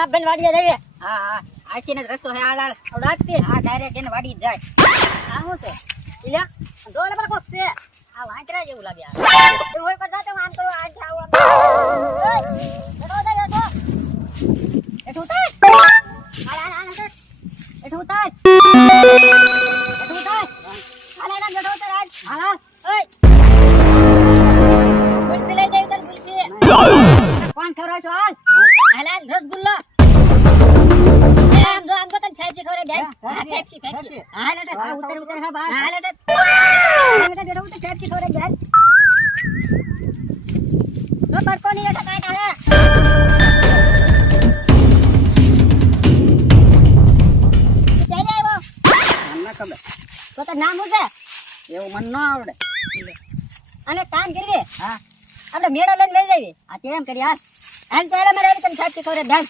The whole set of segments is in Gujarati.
જીનાબેન વાડીએ જઈએ. હા હા આથી ને રસ્તો હે આલાલ આવડાતી હા ડાયરેક્ટ એને વાડી જ જાય. આ શું છે ઇલા ડોલે પર કોક છે. આ વાંચરા જેવું લાગે આ. એ હોય કરતા તો આમ કરો આજ આવો બેઠો બેઠો એઠું ઉતાર હાલ એઠું ઉતાર એઠું ઉતાર હાલ ના બેઠો તો આજ હાલ ઓય ગુલ્ફી લઈ જઈ તર ગુલ્ફી કોણ ખવડાવ છો હાલ હાલ રસગુલ્લો આમ તો તને ફેફસી ખવરે બે હા ફેફસી હાલ હા, ઉતર ઉતર હા બા હાલ બેઠો તો ફેફસી ખવરે બે નો પડકો નહીં એટા કાટા હે કેને આવ્યો મને ખબર તો તાર નામ શું છે એવું મને ન આવડે. અને કામ કરીએ હા આપણે મેળો લઈને લઈ જઈએ આ કેમ કરી હાલ આન પહેલા મારે તને ફેફસી ખવરે બેન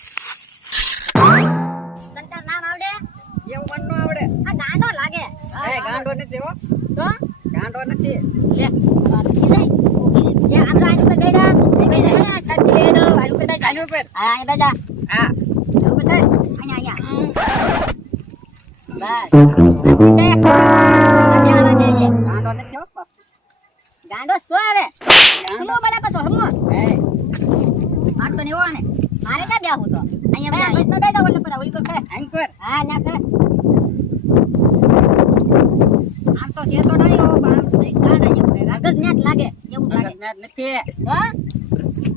તને તાર નામ આવડે એવું મને ન આવડે. આ ગાંડો લાગે એ ગાંડો નથી હો તો ગાંડો નથી. લે એ આમ આની પર બેડા એ બેડા ફેફસી લઈ દો આલુ પર બેડા આની ઉપર હા એ બેડા હા એવું છે અહીંયા બસ ગાંડો નથી હો ગાંડો શું આવે હમો બડા પાછો હમો એ માર તો નેવો ને મારે ક્યાં બેહું તો અહીંયા બસ માં બેઠા ઓલે પર ઓલી પર ખે એન્કર હા ના ખે આમ તો છે તો ડાયો પણ ગાંડા જેવું છે. રાગજ નેટ લાગે એવું લાગે નથી હા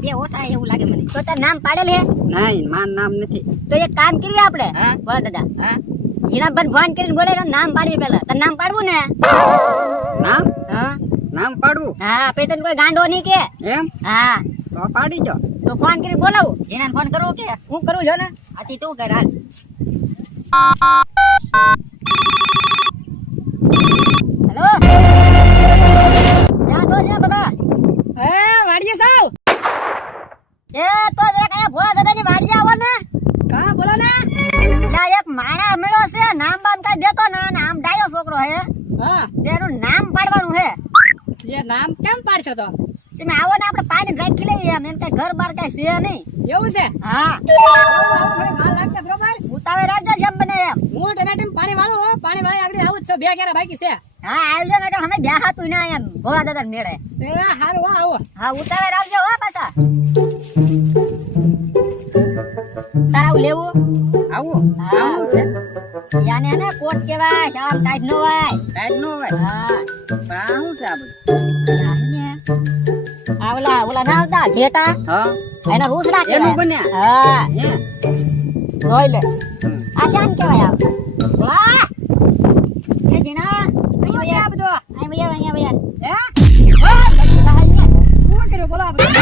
બે ઓછા એવું લાગે મને. તો તાર નામ પાડેલ હે નહીં માર નામ નથી. તો એક કામ કરીએ આપણે હા? બોલ દાદા હા જીનાબેન ફોન કરીને બોલે ને નામ પાડવી પેલા તાર નામ પાડવું ને નામ હા નામ પાડવું હા પછી તને કોઈ ગાંડો નહીં કે એમ હા તો પાડી જો. તો ફોન કરી બોલાવું જીનાને ફોન કરવો કે હું કરું છો ને આથી તું કર હાલ. હેલો જા તો જા બાબા એ વાડીએ સાવ એ તો એક આ ભોળા દાદાની વાડી આવો ને કા બોલો ને. લા એક માણા મળ્યો છે નામ બામ કઈ દેતો ને અને આમ ડાયો છોકરો હે હા તેનું નામ પાડવાનું હે એ નામ કેમ પાડશો તો તમે આવો ને આપણે પાણી રાખી લઈએ એમ કઈ ઘર બાર કઈ છે નહીં એવું છે. હા વાર લાગશે બરોબર. ઉતાવે રાખજો જેમ બને એમ હું ટમેટમ પાણી વાળું હો પાણી વાળી આગળ આવું જ છે. બે ઘેરા બાકી છે. હા આવજો ને અમે બેહાતું ના એમ ભોળા દાદા મેળે એ હારું હો આવો. હા ઉતાવે રાખજો હો પાછા તારાવું લેવું આવું હા. આવું છે. યાને ને કોટ કેવાય શામ ટાઈટ નો હોય કાઈ નો હોય હા પણ આ શું છે આ બધું. આવલા ઓલા ના આવતા ઘેટા હા એના રૂસડા એનું કેવાય બન્યા હા હે જોઈ લે હમ. આ શામ કેવાય આવ બોલા એ જીણા અહીંયા આ બધું અહીંયા ભૈયા હે અહીંયા શું કર્યું બોલો આ બધું.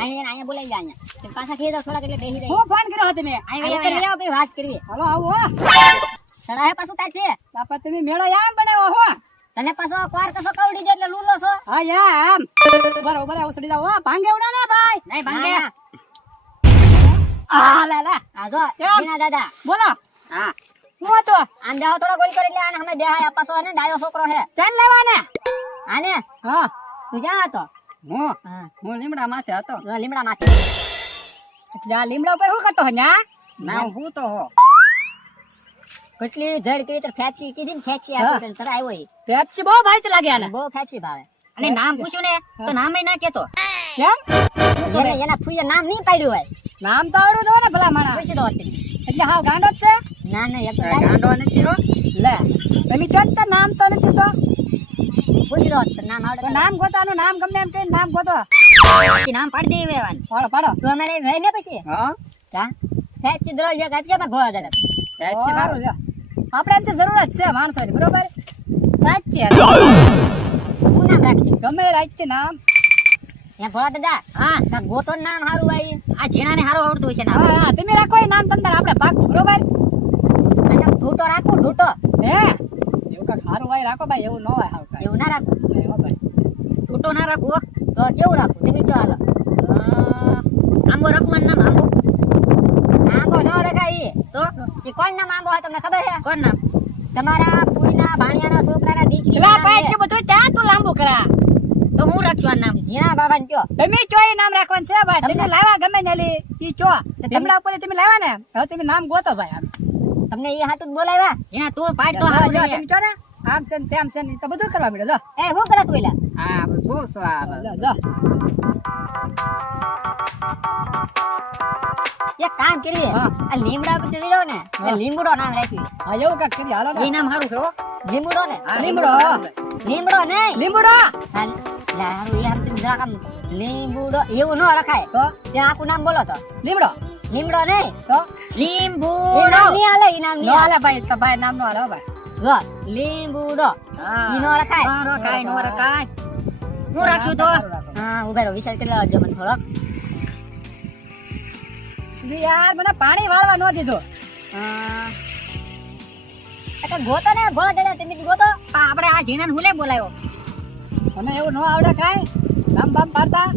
અહીંયા બોલાઈ જા અહીંયા તે પાછા ખેતર થોડા એટલે બેહી રહી હું ફોન કર્યો હતો મેં. અહીંયા લેવો ભાઈ વાત કરવી હાલો આવો હો. સડા હે પાછું તાર છે તાપા તમે મેળો આમ બનાવો હો. તને પાછો કાર કસો કવડી જે એટલે લૂલો છો હા યા આમ બરોબર ઉસડી જાવ હો. ભાંગે ઉડા ને ભાઈ નહીં ભાંગે આ લે લે આ જો કેમ? જીણા દાદા બોલો હા હું હતો આમ જાઓ થોડો ગોલ કરી લે આને અમે બેહાય પાછો ને ડાયો છોકરો હે ચાલ લેવાને આને હા તું ક્યાં હતો હું હા હું લીમડા માથે હતો. જો લીમડા માંથી એટલે આ લીમડા ઉપર શું કરતો હો ન્યા ના હું તો હો કેટલી જડ કરી તો ફેંચી કીધી ને ફેંચી હા. આપી તને તરા આવ્યો ઈ પેપ્સી બહુ ભાઈ લાગે આને બહુ ફેંચી ભાવે અને નામ પૂછ્યું ને તો નામ ના કેતો કેમ એના ફૂઈએ નામ નહીં પાડ્યું હોય નામ તો આવડું જો ને ભલા માણા પૂછી દો હતી એટલે હાવ ગાંડો જ છે. ના ના એક તો ગાંડો નથી હો લે તમે કહો તો નામ તો નથી તો પૂછી દો નામ આવડે તો નામ ગોતાનું નામ ગમે એમ કહીને નામ ગોતો પછી નામ પાડી દેવી એવાનું પાડો પાડો તું અમારે રહી ને પછી હા કા ફેંચી દ્રો જે કાચે માં ઘોડા દાદા પેપ્સી સારું છે. આપણે એમ તો જરૂર જ છે માણસોની બરોબર સાચી હું નામ રાખી ગમે એ રાખજે નામ ત્યાં ઘોડા દાદા હા તાર ગોતો નામ સારું આવી આ જીણાને હારું આવડતું છે નામ હા તમે રાખો એ નામ તમતાર આપણે પાકું બરોબર અને ઢૂંટો રાખું ઢૂંટો હે એવું કાંઈક સારું હોય રાખો ભાઈ એવું ન હોય હાવ કાંઈ. એવું ના રાખું નહીં હો ભાઈ ઢૂંટો ના રાખું તો કેવું રાખું તમે કયો હાલો આંબો રાખવું નામ આંબો આંબો ન રખાય તો એ કોણ નામ આંબો હોય તમને ખબર છે કોણ નામ તમારા પુઈના ભાણિયાના છોકરાના દીકરી એલા ભાઈ એટલું બધું ત્યાં તું લાંબુ કરા તો હું રાખજો આ નામ જીણા બાબા ને કયો તમે કયો એ નામ રાખવાનું છે ભાઈ તમે લાવ્યા ગમે ને ઈ કયો તેમના ઉપર તમે લાવ્યા ને હવે તમે નામ ગોતો ભાઈ આમ તમને એ હાથું બોલાવ્યા જીણા તું પાડ તો હારું તમે નહીં કયો ને આમ છે ને તેમ છે ને તો બધું કરવા મળે લો એ હું કરે તું એલા હા શું લો એક કામ કરીએ હા. આ લીમડા પર ચડી ને હા. લીમડો નામ રાખ્યું હા એવું કાક કરી હાલો ને એ નામ સારું છે હો લીમડો ને લીમડો લીમડો નહીં લીમડો લારું યાર તમે જરાક આમ લીમડો એવું ન રખાય તો ત્યાં આખું નામ બોલો તો લીમડો લીમડો નહીં તો લીંબુડો ઈ નામ નહીં હાલે ઈ નામ નો નહીં હાલે હાલે ભાઈ તો ભાઈ નામ નો હાલે હો ભાઈ જો લીંબુડો ઈ નો રખાય નો રખાય, નો રખાય. હું રાખશું તો હા ઉભા રહો વિચાર કરી લેજો મને થોડોક ઈ યાર મને પાણી વાળવા નો દીધું એટલે ગોતો ને ગોળ દે તમે ગોતો આપણે આ જીણાને હુલે બોલાયો મને એવું નો આવડે કાઈ નામ બામ પાડતા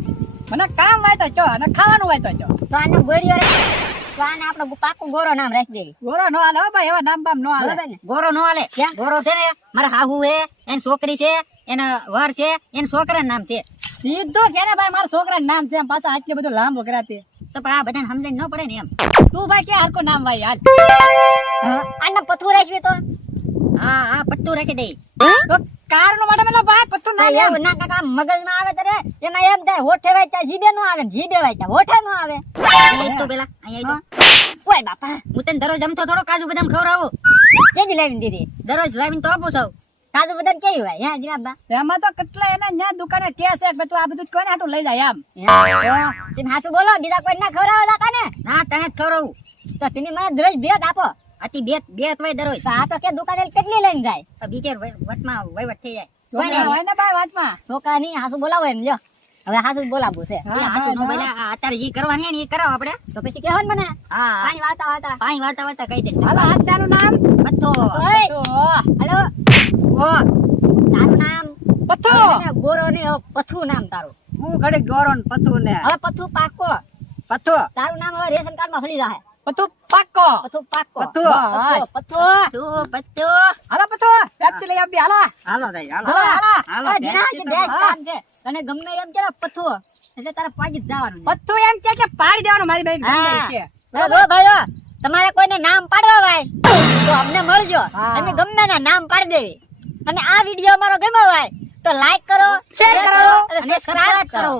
મને કામ હોય તો ચો અને ખાવાનું હોય તો ચો તો આને ગોરીઓ રે તો આને આપણે પાકું ગોરો નામ રાખી દેવી ગોરો નો હાલે હો ભાઈ એવા નામ બામ નો હાલે બરાબર ને ગોરો નો હાલે ગોરો છે ને મારા હાહુ હે એની છોકરી છે એના વર છે એના છોકરાનું નામ છે સીધો કે ને ભાઈ મારા છોકરાનું નામ છે એમ પાછા આટલું બધું લાંબુ કરાતી તો આ બધાને સમજણ ન પડે ને એમ તું ભાઈ કે હરકો નામ ભાઈ હાલ આને પથ્થું રાખવી તો હા હા પત્તું રાખી દઈ તો કારનો માટે મેલો ભાઈ પત્તું નામ એમ એવું ના કાકા મગજ માં આવે ત્યારે એમાં એમ થાય હોઠે વાંચ્યા જીભે નો આવે ને જીભે વાંચ્યા હોઠે નો આવે તો પેલા અહીંયા ઓય બાપા હું તને દરરોજ જમતો થોડો કાજુ બદામ ખવડાવું કેજી લાવીને દીધી દરરોજ લાવીને તો આપું છું કાજુ બદામ કેવી હોય હે જીરાબા એમાં તો કેટલા એના ન્યા દુકાને ટેસ છે તું આ બધું કોને હાટું લઈ જાય એમ તમે હાચું બોલો બીજા કોઈ ના ખવડાવો લાકા ને ના તને જ ખવડાવું તો તમે મને દરરોજ ભેટ આપો અતિ બે હોય દરરોજ આ તો કે દુકાને કેટલી લઈને જાય તો બીજે વટમાં વહીવટ થઈ જાય હોય ને ભાઈ વાતમાં છોકરા ની હાસુ બોલાવો એમ જો હવે હાસુ બોલાવવું છે હા, હાસુ નો હા. બોલ્યા અત્યારે જે કરવાની હે ને એ કરાવો આપણે તો પછી કહેવાનું મને હા પાણી વાતા કહી દઈશ હાલો આજ તારું નામ પત્તો પત્તો. હેલો ઓ તારું નામ પત્તો. ગોરો ને પથ્થુ નામ તારું હું ઘડી ગોરો ને પત્તુ ને હવે પથ્થુ પાકો પત્તુ તારું નામ હવે રેશન કાર્ડ માં ફરી જાય પત્તુ પાક્કો પથ્થુ પાકો પત્તુ. પથ્થુ હાલો પત્તુ પેપ્સી લઈ આપી હાલો હાલો ભાઈ હાલો, હાલો. તને ગમે એમ કે પથ્થુ એટલે તારે પાજી જ જવાનું પત્તુ એમ છે કે પાડી દેવાનું મારી બેન હા. કે બરાબર ભાઈઓ તમારે કોઈને નામ પાડવા ભાઈ તો અમને મળજો હા. અમે ગમે ના નામ પાડી દેવી અને આ વિડીયો અમારો ગમ્યો હોય તો લાઈક કરો શેર કરો અને સબસ્ક્રાઇબ કરો